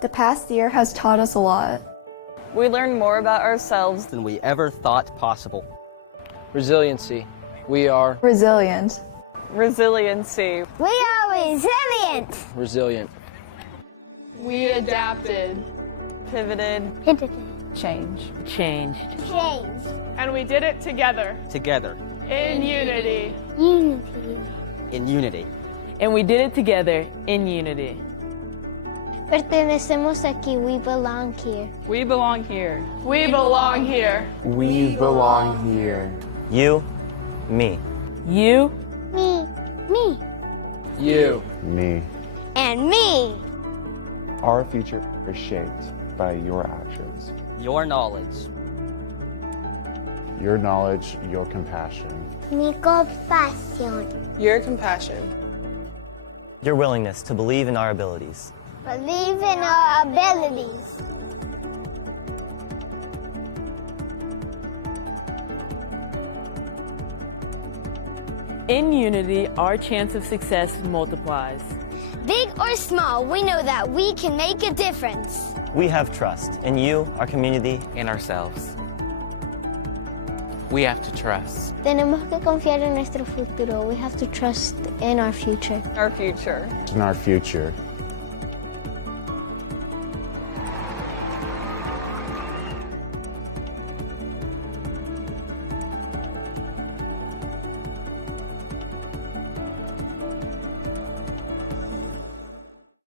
The past year has taught us a lot. We learned more about ourselves than we ever thought possible. Resiliency. We are Resilient. resiliency. We are resilient. resilient. We adapted. Pivoted. Changed. Changed. And we did it together. Together. In unity. In unity. And we did it together in unity. Pertenecemos aquí. We belong here. We belong here. We belong here. We belong here. You, me. You, Me. Me. You. Me. And me. Our future is shaped by your actions. Your knowledge. Your knowledge, your compassion. Mi compasión. Your compassion. Your willingness to believe in our abilities. Believe in our abilities. in unity, our chance of success multiplies. Big or small, we know that we can make a difference. We have trust in you, our community, in ourselves. We have to trust. Tenemos que confiar en nuestro futuro. We have to trust in our future. Our future. In our future.